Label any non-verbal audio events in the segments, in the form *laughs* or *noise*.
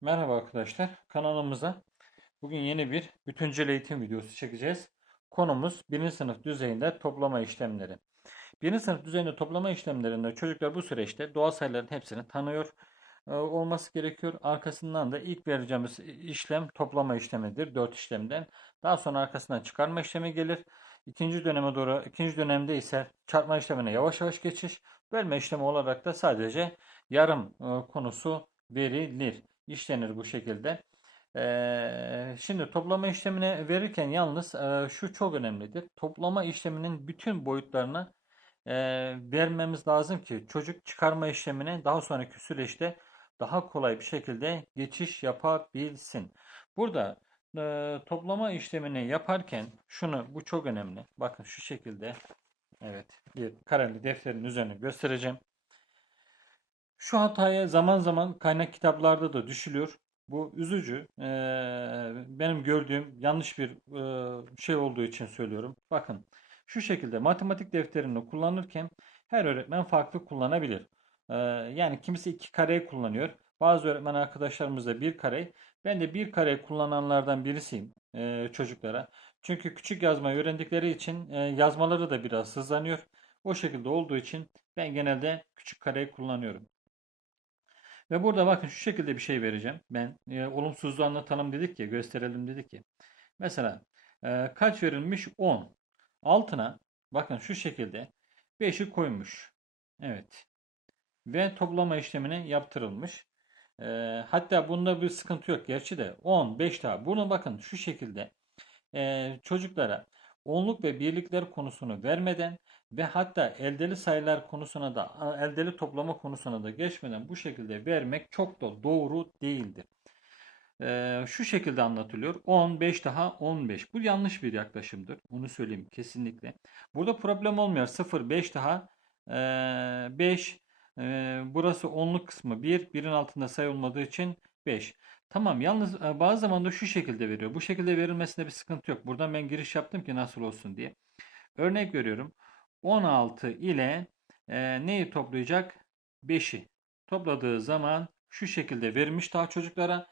Merhaba arkadaşlar. Kanalımıza bugün yeni bir bütüncül eğitim videosu çekeceğiz. Konumuz 1. sınıf düzeyinde toplama işlemleri. 1. sınıf düzeyinde toplama işlemlerinde çocuklar bu süreçte doğal sayıların hepsini tanıyor e, olması gerekiyor. Arkasından da ilk vereceğimiz işlem toplama işlemidir. 4 işlemden. Daha sonra arkasından çıkarma işlemi gelir. İkinci döneme doğru, ikinci dönemde ise çarpma işlemine yavaş yavaş geçiş. Bölme işlemi olarak da sadece yarım e, konusu verilir işlenir bu şekilde. Şimdi toplama işlemine verirken yalnız şu çok önemlidir. Toplama işleminin bütün boyutlarını vermemiz lazım ki çocuk çıkarma işlemine daha sonraki süreçte daha kolay bir şekilde geçiş yapabilsin. Burada toplama işlemini yaparken şunu bu çok önemli. Bakın şu şekilde evet bir kareli defterin üzerine göstereceğim. Şu hataya zaman zaman kaynak kitaplarda da düşülüyor. Bu üzücü. Ee, benim gördüğüm yanlış bir e, şey olduğu için söylüyorum. Bakın şu şekilde matematik defterini kullanırken her öğretmen farklı kullanabilir. Ee, yani kimisi iki kareyi kullanıyor. Bazı öğretmen arkadaşlarımız da bir kare. Ben de bir kare kullananlardan birisiyim e, çocuklara. Çünkü küçük yazmayı öğrendikleri için e, yazmaları da biraz hızlanıyor. O şekilde olduğu için ben genelde küçük kareyi kullanıyorum. Ve burada bakın şu şekilde bir şey vereceğim. Ben e, olumsuzluğu anlatalım dedik ya, gösterelim dedik ya. Mesela e, kaç verilmiş? 10. Altına bakın şu şekilde 5'i koymuş. Evet. Ve toplama işlemine yaptırılmış. E, hatta bunda bir sıkıntı yok. Gerçi de 10, 5 daha. Bunu bakın şu şekilde e, çocuklara onluk ve birlikler konusunu vermeden ve hatta eldeli sayılar konusuna da eldeli toplama konusuna da geçmeden bu şekilde vermek çok da doğru değildir. Ee, şu şekilde anlatılıyor. 10, 5 daha 15. Bu yanlış bir yaklaşımdır. Onu söyleyeyim kesinlikle. Burada problem olmuyor. 0, 5 daha e, 5. E, burası onluk kısmı 1. 1'in altında sayı olmadığı için 5. Tamam yalnız e, bazı zaman da şu şekilde veriyor. Bu şekilde verilmesinde bir sıkıntı yok. Buradan ben giriş yaptım ki nasıl olsun diye. Örnek veriyorum. 16 ile e, neyi toplayacak? 5'i. Topladığı zaman şu şekilde verilmiş daha çocuklara.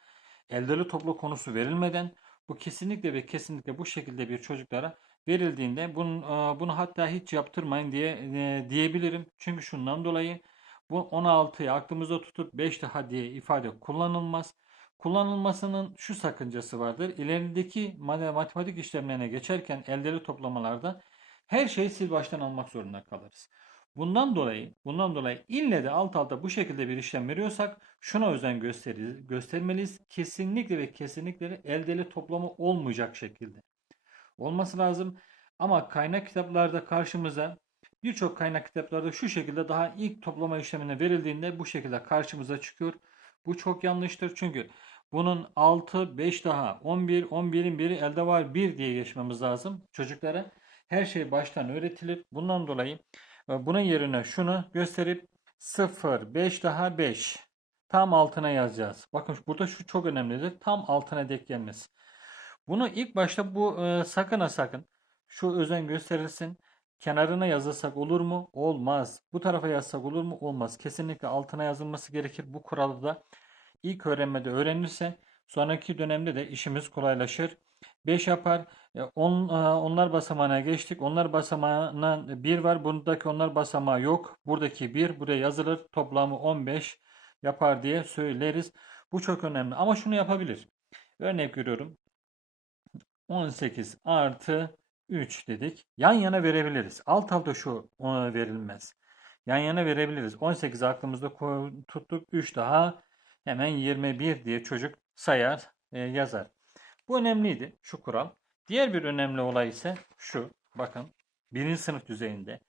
Eldeli topla konusu verilmeden bu kesinlikle ve kesinlikle bu şekilde bir çocuklara verildiğinde bunun, e, bunu hatta hiç yaptırmayın diye e, diyebilirim. Çünkü şundan dolayı bu 16'yı aklımızda tutup 5 daha diye ifade kullanılmaz. Kullanılmasının şu sakıncası vardır. İlerindeki matematik işlemlerine geçerken eldeli toplamalarda her şeyi sil baştan almak zorunda kalırız. Bundan dolayı, bundan dolayı ille de alt alta bu şekilde bir işlem veriyorsak şuna özen gösterir, göstermeliyiz. Kesinlikle ve kesinlikle eldeli toplama olmayacak şekilde. Olması lazım. Ama kaynak kitaplarda karşımıza birçok kaynak kitaplarda şu şekilde daha ilk toplama işlemine verildiğinde bu şekilde karşımıza çıkıyor. Bu çok yanlıştır. Çünkü bunun 6, 5 daha 11, 11'in biri elde var 1 diye geçmemiz lazım çocuklara. Her şey baştan öğretilir. Bundan dolayı e, bunun yerine şunu gösterip 0, 5 daha 5. Tam altına yazacağız. Bakın burada şu çok önemlidir. Tam altına denk gelmesi. Bunu ilk başta bu e, sakın ha sakın şu özen gösterilsin. Kenarına yazılsak olur mu? Olmaz. Bu tarafa yazsak olur mu? Olmaz. Kesinlikle altına yazılması gerekir. Bu kuralı da ilk öğrenmede öğrenirse sonraki dönemde de işimiz kolaylaşır. 5 yapar. E, on, e, onlar basamağına geçtik. Onlar basamağına 1 var. Bundaki onlar basamağı yok. Buradaki 1 buraya yazılır. Toplamı 15 yapar diye söyleriz. Bu çok önemli. Ama şunu yapabilir. Örnek görüyorum. 18 artı 3 dedik. Yan yana verebiliriz. Alt alta şu ona verilmez. Yan yana verebiliriz. 18 aklımızda tuttuk. 3 daha hemen 21 diye çocuk sayar, e, yazar. Bu önemliydi şu kural. Diğer bir önemli olay ise şu. Bakın birinci sınıf düzeyinde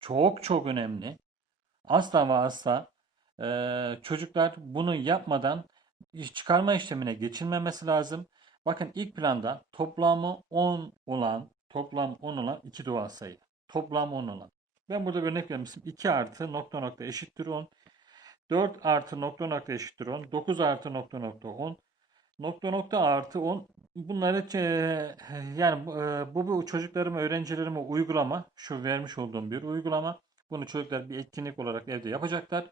çok çok önemli. Asla ve asla e, çocuklar bunu yapmadan çıkarma işlemine geçilmemesi lazım. Bakın ilk planda toplamı 10 olan toplam 10 olan iki doğal sayı. Toplam 10 olan. Ben burada bir örnek vermiştim. 2 artı nokta nokta eşittir 10. 4 artı nokta nokta eşittir 10. 9 artı nokta nokta 10. Nokta nokta artı 10 bunları e, yani e, bu, bu çocuklarıma, öğrencilerime uygulama, şu vermiş olduğum bir uygulama. Bunu çocuklar bir etkinlik olarak evde yapacaklar.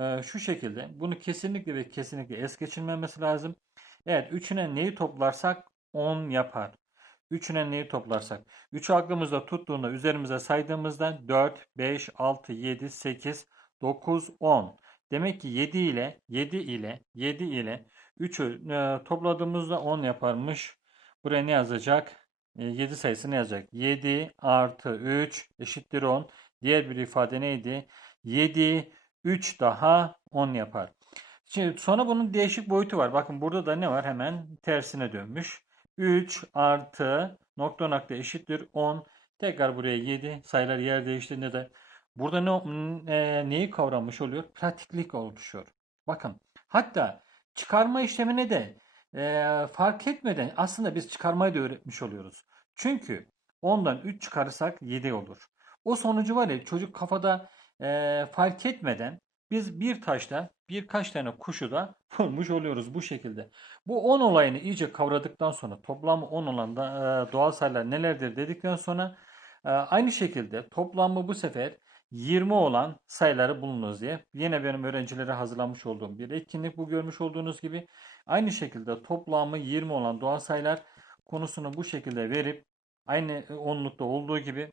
e, şu şekilde. Bunu kesinlikle ve kesinlikle es geçilmemesi lazım. Evet 3'üne neyi toplarsak 10 yapar. 3'üne neyi toplarsak. 3'ü aklımızda tuttuğunda üzerimize saydığımızda 4, 5, 6, 7, 8, 9, 10. Demek ki 7 ile 7 ile 7 ile 3'ü e, topladığımızda 10 yaparmış. Buraya ne yazacak? E, 7 sayısını yazacak. 7 artı 3 eşittir 10. Diğer bir ifade neydi? 7, 3 daha 10 yapar. Şimdi sonra bunun değişik boyutu var. Bakın burada da ne var? Hemen tersine dönmüş. 3 artı nokta nokta eşittir 10. Tekrar buraya 7. Sayılar yer değiştiğinde de burada ne, e, neyi kavramış oluyor? Pratiklik oluşuyor. Bakın hatta çıkarma işlemine de e, fark etmeden aslında biz çıkarmayı da öğretmiş oluyoruz. Çünkü 10'dan 3 çıkarırsak 7 olur. O sonucu var ya çocuk kafada e, fark etmeden biz bir taşla birkaç tane kuşu da *laughs* vurmuş oluyoruz bu şekilde. Bu 10 olayını iyice kavradıktan sonra toplamı 10 olan da, e, doğal sayılar nelerdir dedikten sonra e, aynı şekilde toplamı bu sefer 20 olan sayıları bulunuz diye. Yine benim öğrencilere hazırlamış olduğum bir etkinlik bu görmüş olduğunuz gibi. Aynı şekilde toplamı 20 olan doğal sayılar konusunu bu şekilde verip aynı onlukta olduğu gibi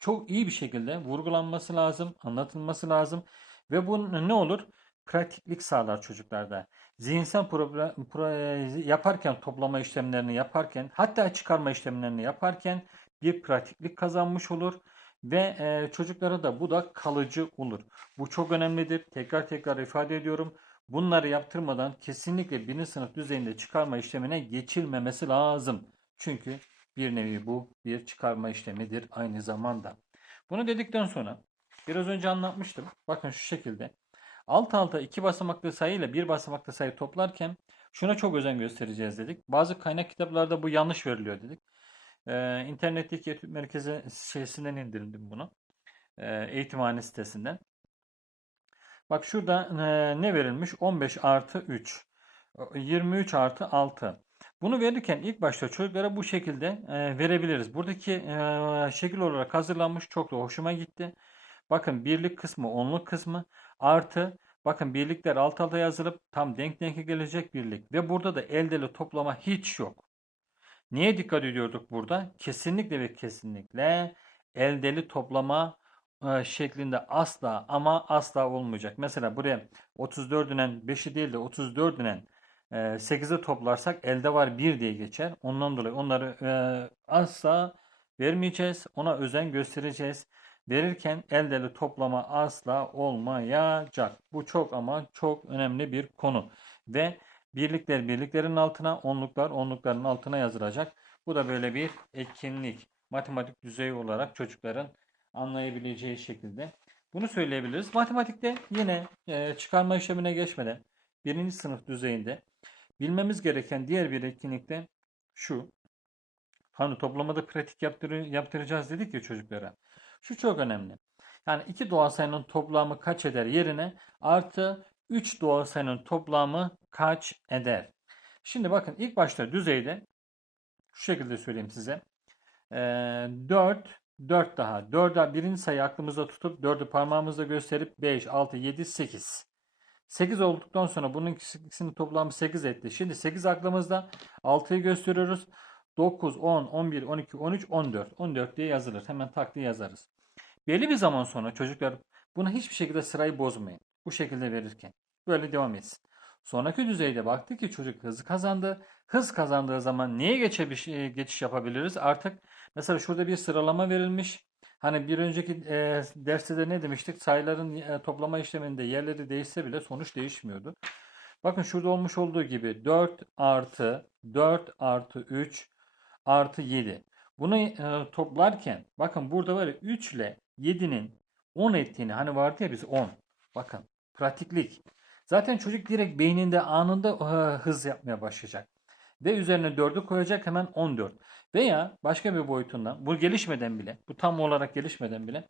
çok iyi bir şekilde vurgulanması lazım, anlatılması lazım ve bu ne olur? Pratiklik sağlar çocuklarda. Zihinsel problem, pro- yaparken toplama işlemlerini yaparken hatta çıkarma işlemlerini yaparken bir pratiklik kazanmış olur ve e, çocuklara da bu da kalıcı olur. Bu çok önemlidir. Tekrar tekrar ifade ediyorum. Bunları yaptırmadan kesinlikle birinci sınıf düzeyinde çıkarma işlemine geçilmemesi lazım. Çünkü bir nevi bu bir çıkarma işlemidir aynı zamanda. Bunu dedikten sonra biraz önce anlatmıştım. Bakın şu şekilde. Alt alta iki basamaklı sayı ile bir basamaklı sayı toplarken şuna çok özen göstereceğiz dedik. Bazı kaynak kitaplarda bu yanlış veriliyor dedik. Ee, internetteki etüt merkezi şeysinden indirdim bunu. Ee, eğitimhane sitesinden. Bak şurada e, ne verilmiş? 15 artı 3. 23 artı 6. Bunu verirken ilk başta çocuklara bu şekilde e, verebiliriz. Buradaki e, şekil olarak hazırlanmış çok da hoşuma gitti. Bakın birlik kısmı onluk kısmı artı bakın birlikler alt alta yazılıp tam denk denk gelecek birlik. Ve burada da eldeli toplama hiç yok. Niye dikkat ediyorduk burada? Kesinlikle ve kesinlikle eldeli toplama e, şeklinde asla ama asla olmayacak. Mesela buraya 34 inen 5'i değil de 34 inen 8'e toplarsak elde var 1 diye geçer. Ondan dolayı onları e, asla vermeyeceğiz. Ona özen göstereceğiz. Verirken eldeli toplama asla olmayacak. Bu çok ama çok önemli bir konu. Ve birlikler birliklerin altına, onluklar onlukların altına yazılacak. Bu da böyle bir etkinlik. Matematik düzeyi olarak çocukların anlayabileceği şekilde. Bunu söyleyebiliriz. Matematikte yine e, çıkarma işlemine geçmeden birinci sınıf düzeyinde bilmemiz gereken diğer bir etkinlik de şu. Hani toplamada pratik yaptır yaptıracağız dedik ya çocuklara. Şu çok önemli. Yani iki doğal sayının toplamı kaç eder yerine artı 3 doğal sayının toplamı kaç eder? Şimdi bakın ilk başta düzeyde şu şekilde söyleyeyim size. Ee, 4, 4 daha. 4'e birinci sayı aklımızda tutup 4'ü parmağımızla gösterip 5, 6, 7, 8. 8 olduktan sonra bunun ikisinin toplamı 8 etti. Şimdi 8 aklımızda 6'yı gösteriyoruz. 9, 10, 11, 12, 13, 14. 14 diye yazılır. Hemen tak diye yazarız. Belli bir zaman sonra çocuklar buna hiçbir şekilde sırayı bozmayın. Bu şekilde verirken. Böyle devam etsin. Sonraki düzeyde baktı ki çocuk hız kazandı. Hız kazandığı zaman neye geçe şey, geçiş yapabiliriz? Artık mesela şurada bir sıralama verilmiş. Hani bir önceki e, derste de ne demiştik? Sayıların e, toplama işleminde yerleri değişse bile sonuç değişmiyordu. Bakın şurada olmuş olduğu gibi 4 artı 4 artı 3 artı 7. Bunu e, toplarken bakın burada var ya 3 ile 7'nin 10 ettiğini hani vardı ya biz 10. Bakın pratiklik. Zaten çocuk direkt beyninde anında e, hız yapmaya başlayacak. Ve üzerine 4'ü koyacak hemen 14. Veya başka bir boyutundan bu gelişmeden bile bu tam olarak gelişmeden bile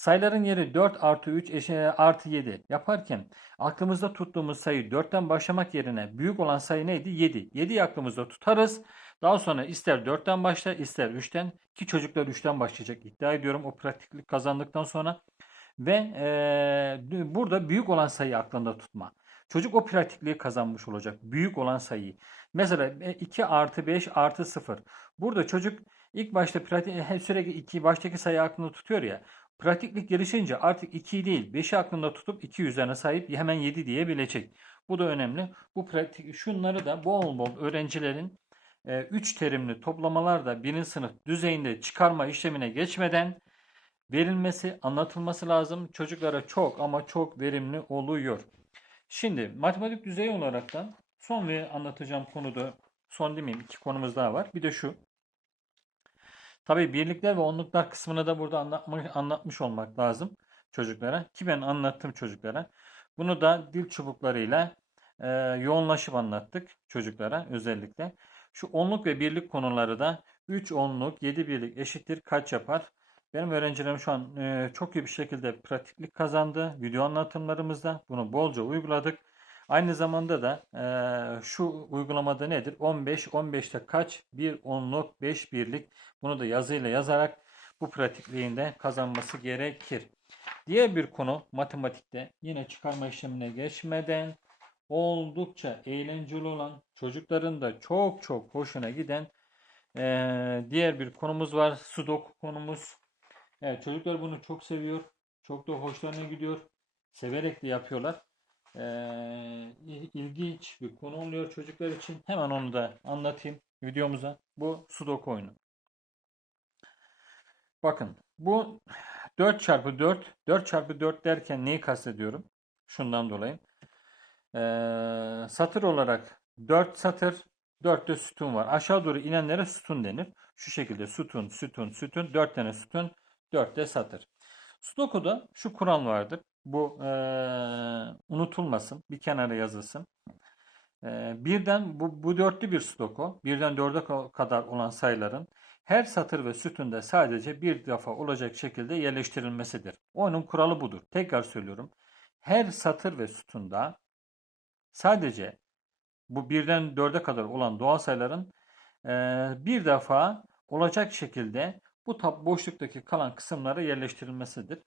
sayıların yeri 4 artı 3 eşe, artı 7 yaparken aklımızda tuttuğumuz sayı 4'ten başlamak yerine büyük olan sayı neydi? 7. 7'yi aklımızda tutarız. Daha sonra ister 4'ten başlar ister 3'ten ki çocuklar 3'ten başlayacak iddia ediyorum o pratiklik kazandıktan sonra. ve e, burada büyük olan sayıyı aklında tutma. Çocuk o pratikliği kazanmış olacak. Büyük olan sayıyı. Mesela e, 2 artı 5 artı 0. Burada çocuk ilk başta pratik, sürekli 2 baştaki sayı aklında tutuyor ya. Pratiklik gelişince artık 2'yi değil 5'i aklında tutup 2 üzerine sahip hemen 7 diyebilecek. Bu da önemli. Bu pratik şunları da bol bol öğrencilerin 3 terimli toplamalarda birinci sınıf düzeyinde çıkarma işlemine geçmeden verilmesi, anlatılması lazım. Çocuklara çok ama çok verimli oluyor. Şimdi matematik düzeyi olaraktan son bir anlatacağım konuda son demeyeyim iki konumuz daha var. Bir de şu. Tabii birlikler ve onluklar kısmını da burada anlatmış, anlatmış olmak lazım çocuklara. Ki ben anlattım çocuklara. Bunu da dil çubuklarıyla e, yoğunlaşıp anlattık çocuklara özellikle. Şu onluk ve birlik konuları da 3 onluk 7 birlik eşittir kaç yapar? Benim öğrencilerim şu an e, çok iyi bir şekilde pratiklik kazandı. Video anlatımlarımızda bunu bolca uyguladık. Aynı zamanda da e, şu uygulamada nedir? 15, 15'te kaç? 1 onluk, 5 birlik. Bunu da yazıyla yazarak bu pratikliğinde kazanması gerekir. Diğer bir konu matematikte yine çıkarma işlemine geçmeden oldukça eğlenceli olan çocukların da çok çok hoşuna giden e, diğer bir konumuz var. Sudoku konumuz. Evet çocuklar bunu çok seviyor. Çok da hoşlarına gidiyor. Severek de yapıyorlar. Ee, ilginç bir konu oluyor çocuklar için. Hemen onu da anlatayım videomuza. Bu Sudoku oyunu. Bakın bu 4 çarpı 4 4 çarpı 4 derken neyi kastediyorum? Şundan dolayı. Ee, satır olarak 4 satır 4 de sütun var. Aşağı doğru inenlere sütun denir. Şu şekilde sütun, sütun, sütun 4 tane sütun 4 de satır. Sudoku'da şu kural vardır. Bu e, unutulmasın. Bir kenara yazılsın. E, birden bu, bu dörtlü bir sudoku. Birden dörde kadar olan sayıların her satır ve sütunda sadece bir defa olacak şekilde yerleştirilmesidir. Oyunun kuralı budur. Tekrar söylüyorum. Her satır ve sütunda sadece bu birden dörde kadar olan doğal sayıların e, bir defa olacak şekilde bu tab boşluktaki kalan kısımlara yerleştirilmesidir.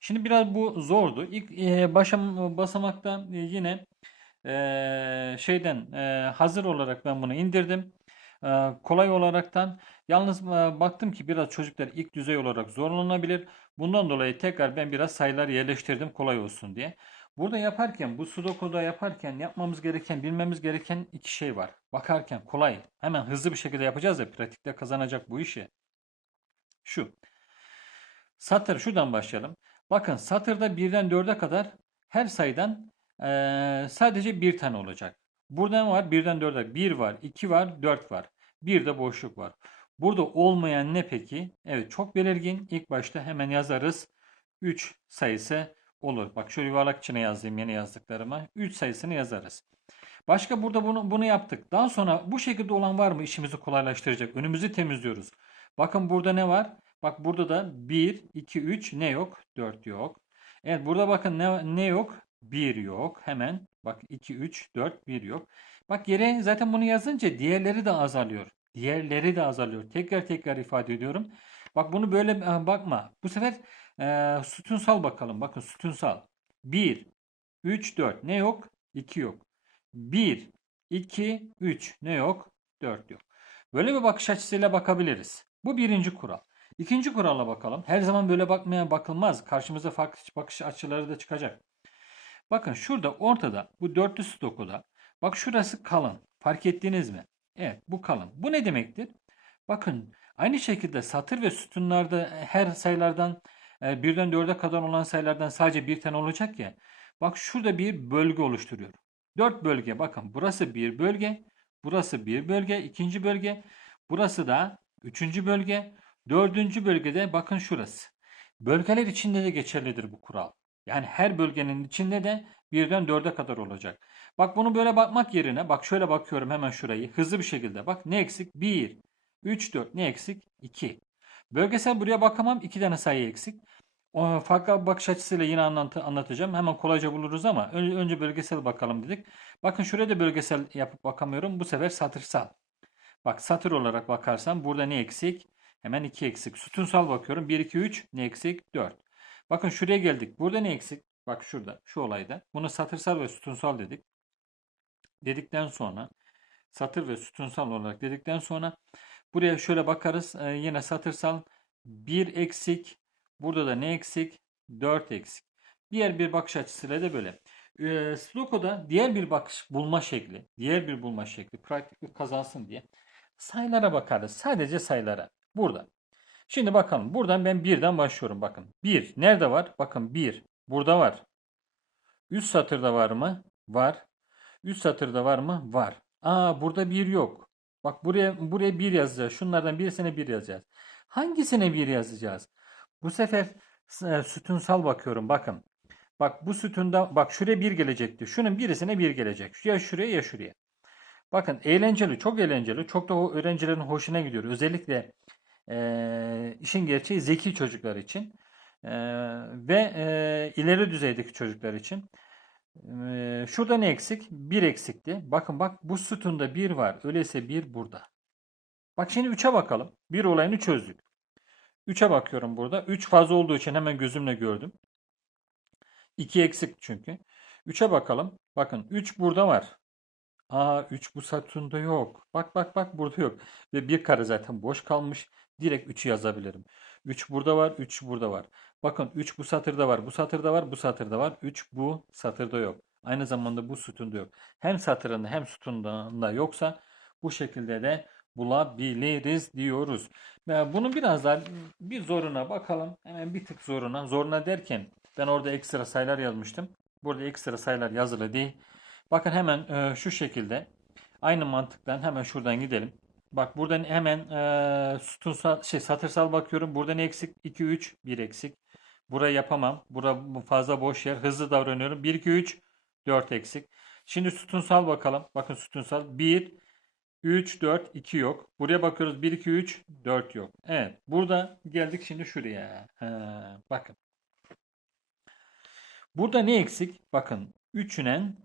Şimdi biraz bu zordu. İlk e, başam basamakta e, yine e, şeyden e, hazır olarak ben bunu indirdim. E, kolay olaraktan yalnız e, baktım ki biraz çocuklar ilk düzey olarak zorlanabilir. Bundan dolayı tekrar ben biraz sayılar yerleştirdim kolay olsun diye. Burada yaparken bu sudoku'da yaparken yapmamız gereken bilmemiz gereken iki şey var. Bakarken kolay hemen hızlı bir şekilde yapacağız ya pratikte kazanacak bu işi. Şu. Satır şuradan başlayalım. Bakın satırda birden dörde kadar her sayıdan e, sadece bir tane olacak. Burada ne var? Birden dörde bir var, iki var, dört var. Bir de boşluk var. Burada olmayan ne peki? Evet çok belirgin. İlk başta hemen yazarız. 3 sayısı olur. Bak şöyle yuvarlak içine yazayım yeni yazdıklarıma. 3 sayısını yazarız. Başka burada bunu, bunu yaptık. Daha sonra bu şekilde olan var mı işimizi kolaylaştıracak? Önümüzü temizliyoruz. Bakın burada ne var? Bak burada da 1, 2, 3 ne yok? 4 yok. Evet burada bakın ne, ne yok? 1 yok. Hemen bak 2, 3, 4, 1 yok. Bak yere zaten bunu yazınca diğerleri de azalıyor. Diğerleri de azalıyor. Tekrar tekrar ifade ediyorum. Bak bunu böyle e, bakma. Bu sefer e, sütunsal bakalım. Bakın sütunsal. 1, 3, 4 ne yok? 2 yok. 1, 2, 3 ne yok? 4 yok. Böyle bir bakış açısıyla bakabiliriz. Bu birinci kural. İkinci kurala bakalım. Her zaman böyle bakmaya bakılmaz. Karşımıza farklı bakış açıları da çıkacak. Bakın şurada ortada bu dörtlü stokuda bak şurası kalın. Fark ettiniz mi? Evet bu kalın. Bu ne demektir? Bakın aynı şekilde satır ve sütunlarda her sayılardan e, birden dörde kadar olan sayılardan sadece bir tane olacak ya. Bak şurada bir bölge oluşturuyor. Dört bölge bakın burası bir bölge. Burası bir bölge. ikinci bölge. Burası da üçüncü bölge. Dördüncü bölgede bakın şurası. Bölgeler içinde de geçerlidir bu kural. Yani her bölgenin içinde de birden dörde kadar olacak. Bak bunu böyle bakmak yerine bak şöyle bakıyorum hemen şurayı hızlı bir şekilde. Bak ne eksik? 1, 3, 4 ne eksik? 2. Bölgesel buraya bakamam. 2 tane sayı eksik. O farklı bakış açısıyla yine anlat anlatacağım. Hemen kolayca buluruz ama önce, önce bölgesel bakalım dedik. Bakın şuraya da bölgesel yapıp bakamıyorum. Bu sefer satırsal. Bak satır olarak bakarsam burada ne eksik? Hemen 2 eksik. Sütunsal bakıyorum. 1, 2, 3 ne eksik? 4. Bakın şuraya geldik. Burada ne eksik? Bak şurada, şu olayda. Bunu satırsal ve sütunsal dedik. Dedikten sonra satır ve sütunsal olarak dedikten sonra buraya şöyle bakarız. Ee, yine satırsal 1 eksik. Burada da ne eksik? 4 eksik. Diğer bir bakış açısıyla da böyle. Ee, Sloko'da diğer bir bakış bulma şekli, diğer bir bulma şekli pratiklik kazansın diye sayılara bakarız. Sadece sayılara. Burada. Şimdi bakalım. Buradan ben birden başlıyorum. Bakın. 1. Nerede var? Bakın 1. Burada var. Üst satırda var mı? Var. Üst satırda var mı? Var. Aa burada 1 yok. Bak buraya buraya 1 yazacağız. Şunlardan birisine 1 yazacağız. Hangisine 1 yazacağız? Bu sefer e, sütunsal bakıyorum. Bakın. Bak bu sütunda bak şuraya 1 gelecekti. Şunun birisine 1 gelecek. Ya şuraya ya şuraya. Bakın eğlenceli, çok eğlenceli. Çok da o öğrencilerin hoşuna gidiyor. Özellikle e, işin gerçeği zeki çocuklar için e, ve e, ileri düzeydeki çocuklar için. E, şurada ne eksik? 1 eksikti. Bakın bak bu sütunda 1 var. Öyleyse 1 burada. Bak şimdi 3'e bakalım. 1 olayını çözdük. 3'e bakıyorum burada. 3 fazla olduğu için hemen gözümle gördüm. 2 eksik çünkü. 3'e bakalım. Bakın 3 burada var. Aa 3 bu Satürn'de yok. Bak bak bak burada yok. Ve bir kare zaten boş kalmış. Direkt 3'ü yazabilirim. 3 burada var, 3 burada var. Bakın 3 bu satırda var, bu satırda var, bu satırda var. 3 bu satırda yok. Aynı zamanda bu sütunda yok. Hem satırında hem sütunda yoksa bu şekilde de bulabiliriz diyoruz. Ve bunu biraz daha bir zoruna bakalım. Hemen bir tık zoruna. Zoruna derken ben orada ekstra sayılar yazmıştım. Burada ekstra sayılar yazılı değil. Bakın hemen e, şu şekilde aynı mantıktan hemen şuradan gidelim. Bak buradan hemen e, sütunsal şey satırsal bakıyorum. Burada ne eksik? 2 3 1 eksik. Burayı yapamam. Bura fazla boş yer. Hızlı davranıyorum. 1 2 3 4 eksik. Şimdi sütunsal bakalım. Bakın sütunsal 1 3 4 2 yok. Buraya bakıyoruz 1 2 3 4 yok. Evet. Burada geldik şimdi şuraya. Ha, bakın. Burada ne eksik? Bakın 3'ünen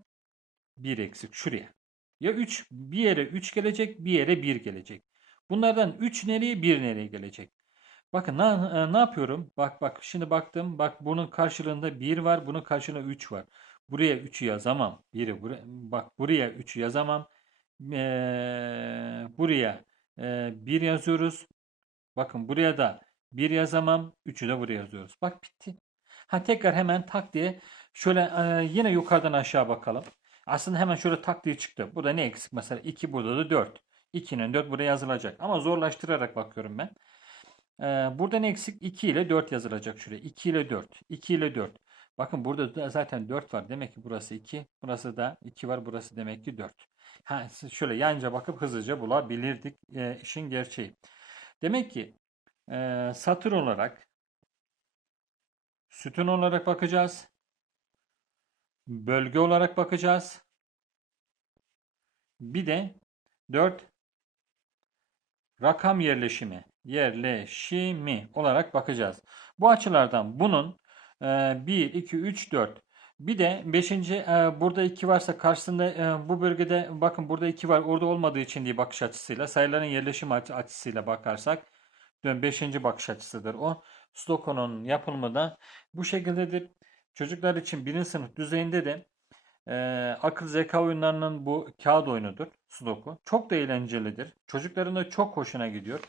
1 eksik şuraya. Ya 3 bir yere 3 gelecek, bir yere 1 gelecek. Bunlardan 3 nereye, 1 nereye gelecek? Bakın ne, ne yapıyorum? Bak bak şimdi baktım. Bak bunun karşılığında 1 var, bunun karşılığında 3 var. Buraya 3'ü yazamam. Biri buraya, bak buraya 3'ü yazamam. Ee, buraya e, 1 yazıyoruz. Bakın buraya da 1 yazamam. 3'ü de buraya yazıyoruz. Bak bitti. Ha tekrar hemen tak diye şöyle e, yine yukarıdan aşağı bakalım. Aslında hemen şöyle tak diye çıktı. Burada ne eksik? Mesela 2 burada da 4. 2'nin 4 buraya yazılacak. Ama zorlaştırarak bakıyorum ben. Ee, burada ne eksik? 2 ile 4 yazılacak şuraya. 2 ile 4. 2 ile 4. Bakın burada da zaten 4 var. Demek ki burası 2. Burası da 2 var. Burası demek ki 4. Ha, şöyle yanca bakıp hızlıca bulabilirdik e, işin gerçeği. Demek ki e, satır olarak sütun olarak bakacağız. Bölge olarak bakacağız. Bir de 4 rakam yerleşimi yerleşimi olarak bakacağız. Bu açılardan bunun 1, 2, 3, 4 bir de 5. burada 2 varsa karşısında e, bu bölgede bakın burada 2 var orada olmadığı için diye bakış açısıyla sayıların yerleşim açısıyla bakarsak 5. bakış açısıdır o. Stoko'nun yapılımı da bu şekildedir. Çocuklar için birinci sınıf düzeyinde de e, akıl zeka oyunlarının bu kağıt oyunudur Sudoku. Çok da eğlencelidir. Çocukların da çok hoşuna gidiyor.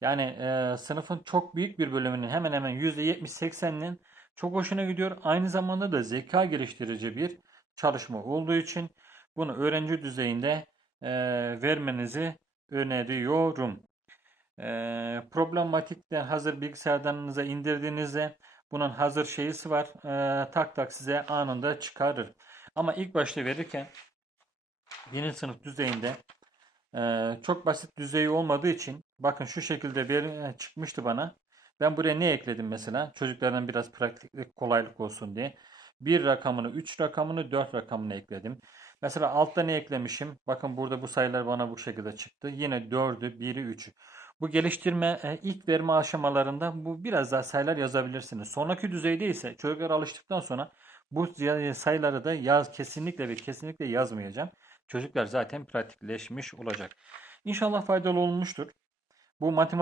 Yani e, sınıfın çok büyük bir bölümünün hemen hemen %70-80'inin çok hoşuna gidiyor. Aynı zamanda da zeka geliştirici bir çalışma olduğu için bunu öğrenci düzeyinde e, vermenizi öneriyorum. E, problematikten hazır bilgisayardanınıza indirdiğinizde bunun hazır şeyisi var. E, tak tak size anında çıkarır. Ama ilk başta verirken birinci sınıf düzeyinde e, çok basit düzeyi olmadığı için bakın şu şekilde bir e, çıkmıştı bana. Ben buraya ne ekledim mesela? Çocuklardan biraz pratiklik kolaylık olsun diye. Bir rakamını, 3 rakamını, 4 rakamını ekledim. Mesela altta ne eklemişim? Bakın burada bu sayılar bana bu şekilde çıktı. Yine 4'ü, 1'i, 3'ü. Bu geliştirme e, ilk verme aşamalarında bu biraz daha sayılar yazabilirsiniz. Sonraki düzeyde ise çocuklar alıştıktan sonra bu sayıları da yaz kesinlikle ve kesinlikle yazmayacağım. Çocuklar zaten pratikleşmiş olacak. İnşallah faydalı olmuştur. Bu matematik